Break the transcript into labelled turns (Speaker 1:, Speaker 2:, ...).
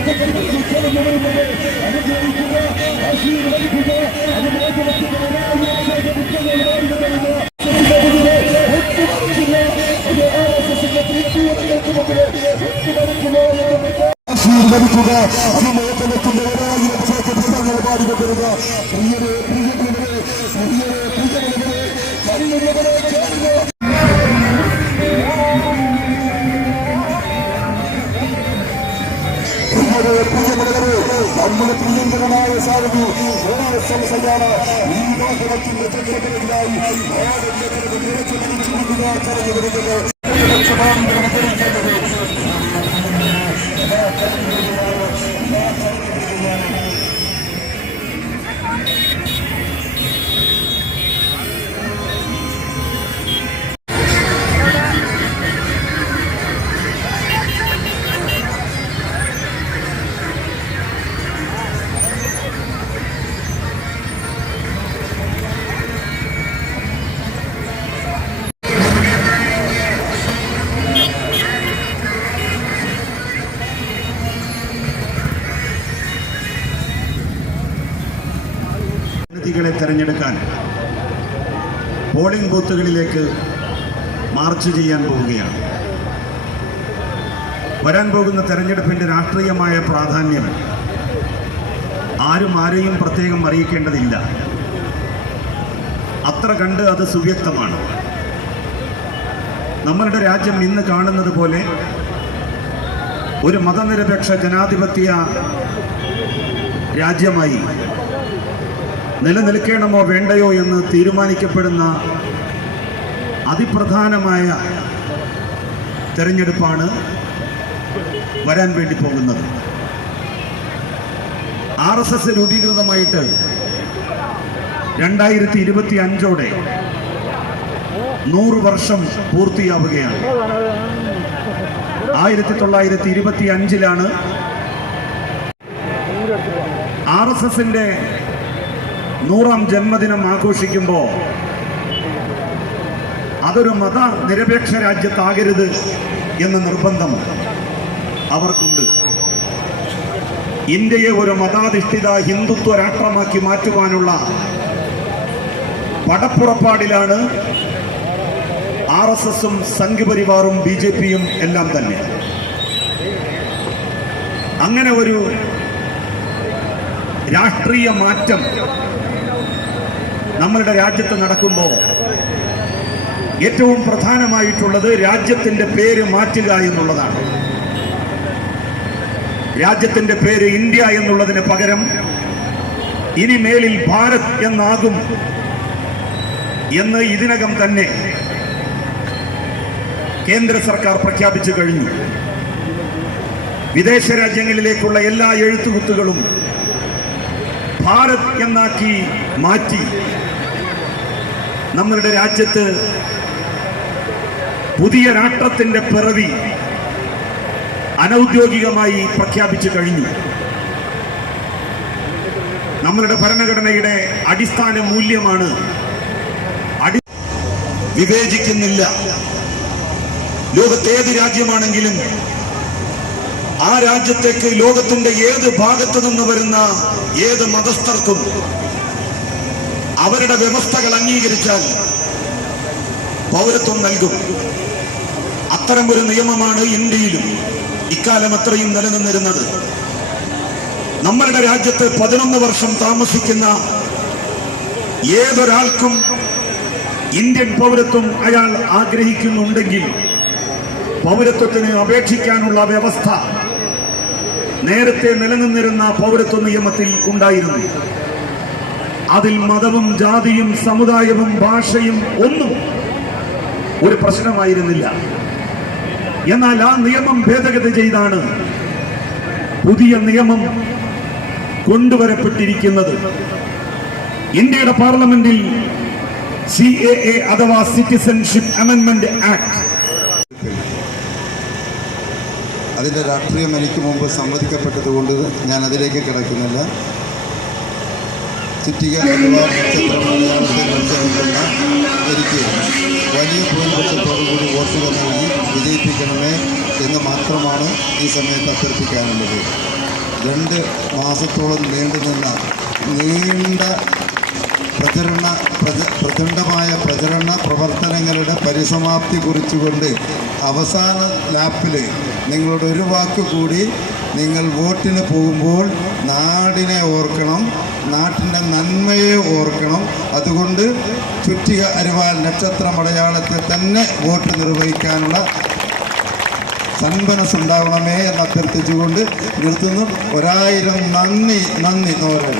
Speaker 1: അനുഗ്രഹിക്കുക നമ്മുടെ പ്രിയങ്കരനായ സാധു സംസയാണ് ഈ വാഹനത്തിന്റെ ചക്രങ്ങളിലായി നിറച്ചു മരിച്ചുകൊണ്ടുക കരഞ്ഞു വരുന്നത് ലക്ഷമാന്തരം
Speaker 2: തിരഞ്ഞെടുക്കാൻ തെരഞ്ഞെടുക്കാൻ പോളിംഗ് ബൂത്തുകളിലേക്ക് മാർച്ച് ചെയ്യാൻ പോവുകയാണ്. വരാൻ പോകുന്ന തെരഞ്ഞെടുപ്പിന്റെ രാഷ്ട്രീയമായ പ്രാധാന്യം ആരും ആരെയും പ്രത്യേകം അറിയിക്കേണ്ടതില്ല. അത്ര കണ്ട് അത് സുവ്യക്തമാണ്. നമ്മളുടെ രാജ്യം ഇന്ന് കാണുന്നത് പോലെ ഒരു മതനിരപേക്ഷ ജനാധിപത്യ രാജ്യമായി നിലനിൽക്കണമോ വേണ്ടയോ എന്ന് തീരുമാനിക്കപ്പെടുന്ന അതിപ്രധാനമായ തെരഞ്ഞെടുപ്പാണ് വരാൻ വേണ്ടി പോകുന്നത്. ആർ എസ് എസ് രൂപീകൃതമായിട്ട് രണ്ടായിരത്തി ഇരുപത്തി അഞ്ചോടെ നൂറ് വർഷം പൂർത്തിയാവുകയാണ്. ആയിരത്തി തൊള്ളായിരത്തി ഇരുപത്തി അഞ്ചിലാണ് ആർ എസ് എസിന്റെ നൂറാം ജന്മദിനം ആഘോഷിക്കുമ്പോൾ അതൊരു മത നിരപേക്ഷ രാജ്യത്താകരുത് എന്ന നിർബന്ധം അവർക്കുണ്ട്. ഇന്ത്യയെ ഒരു മതാധിഷ്ഠിത ഹിന്ദുത്വ രാഷ്ട്രമാക്കി മാറ്റുവാനുള്ള പടപ്പുറപ്പാടിലാണ് ആർ എസ് എസും സംഘപരിവാറും ബി ജെ പിയും എല്ലാം തന്നെ. അങ്ങനെ ഒരു രാഷ്ട്രീയ മാറ്റം നമ്മളുടെ രാജ്യത്ത് നടക്കുമ്പോൾ ഏറ്റവും പ്രധാനമായിട്ടുള്ളത് രാജ്യത്തിന്റെ പേര് മാറ്റുക എന്നുള്ളതാണ്. രാജ്യത്തിന്റെ പേര് ഇന്ത്യ എന്നുള്ളതിന് പകരം ഇനി മേലിൽ ഭാരത് എന്നാകും എന്ന് ഇതിനകം തന്നെ കേന്ദ്ര സർക്കാർ പ്രഖ്യാപിച്ചു കഴിഞ്ഞു. വിദേശ രാജ്യങ്ങളിലേക്കുള്ള എല്ലാ എഴുത്തുകുത്തുകളും ഭാരത് എന്നാക്കി മാറ്റി. നമ്മളുടെ രാജ്യത്ത് പുതിയ രാഷ്ട്രത്തിന്റെ പിറവി അനൗദ്യോഗികമായി പ്രഖ്യാപിച്ചു കഴിഞ്ഞു. നമ്മളുടെ ഭരണഘടനയുടെ അടിസ്ഥാന മൂല്യമാണ് അടി വിവേചിക്കുന്നില്ല. ലോകത്തേത് രാജ്യമാണെങ്കിലും ആ രാജ്യത്തേക്ക് ലോകത്തിന്റെ ഏത് ഭാഗത്തു നിന്ന് വരുന്ന ഏത് മതസ്ഥർക്കും അവരുടെ വ്യവസ്ഥകൾ അംഗീകരിച്ചാൽ പൗരത്വം നൽകും. അത്തരം ഒരു നിയമമാണ് ഇന്ത്യയിലും ഇക്കാലം അത്രയും നിലനിന്നിരുന്നത്. നമ്മളുടെ രാജ്യത്ത് പതിനൊന്ന് വർഷം താമസിക്കുന്ന ഏതൊരാൾക്കും ഇന്ത്യൻ പൗരത്വം അയാൾ ആഗ്രഹിക്കുന്നുണ്ടെങ്കിൽ പൗരത്വത്തിന് അപേക്ഷിക്കാനുള്ള വ്യവസ്ഥ നേരത്തെ നിലനിന്നിരുന്ന പൗരത്വ നിയമത്തിൽ ഉണ്ടായിരുന്നു. അതിൽ മതവും ജാതിയും സമുദായവും ഭാഷയും ഒന്നും ഒരു പ്രശ്നമായിരുന്നില്ല. എന്നാൽ ആ നിയമം ഭേദഗതി ചെയ്താണ് പുതിയ നിയമം കൊണ്ടുവരപ്പെട്ടിരിക്കുന്നത്. ഇന്ത്യയുടെ പാർലമെന്റിൽ സി എ എ അഥവാ സിറ്റിസൺഷിപ്പ് അമെന്റ്മെന്റ് ആക്ട്.
Speaker 3: അതിന്റെ രാഷ്ട്രീയം എനിക്ക് മുമ്പ് സമ്മതിക്കപ്പെട്ടതുകൊണ്ട് ഞാൻ അതിലേക്ക് കിടക്കുന്നില്ല. ചിറ്റിക അഥവാ നക്ഷത്രം മലയാളത്തിൽ മനസ്സിലാക്കുന്ന എനിക്ക് വലിയ ഭൂരിപക്ഷത്തോടുകൂടി വോട്ടുകൾ നൽകി വിജയിപ്പിക്കണമേ എന്ന് മാത്രമാണ് ഈ സമയത്ത് അഭ്യർത്ഥിക്കാനുള്ളത്. രണ്ട് മാസത്തോളം നീണ്ടുനിന്ന നീണ്ട പ്രചരണ പ്രചണ്ഡമായ പ്രചരണ പ്രവർത്തനങ്ങളുടെ പരിസമാപ്തി കുറിച്ചുകൊണ്ട് അവസാന ലാപ്പിൽ നിങ്ങളുടെ ഒരു വാക്ക് കൂടി നിങ്ങൾ വോട്ടിന് പോകുമ്പോൾ നാടിനെ ഓർക്കണം നാട്ടിന്റെ നന്മയെ ഓർക്കണം. അതുകൊണ്ട് ചുറ്റിക അരുവാൽ നക്ഷത്ര മലയാളത്തിൽ തന്നെ വോട്ട് നിർവഹിക്കാനുള്ള സന്മനസ്സുണ്ടാവണമേ എന്ന് അഭ്യർത്ഥിച്ചുകൊണ്ട് നിർത്തുന്നു. ഒരായിരം നന്ദി നന്ദി നോരൽ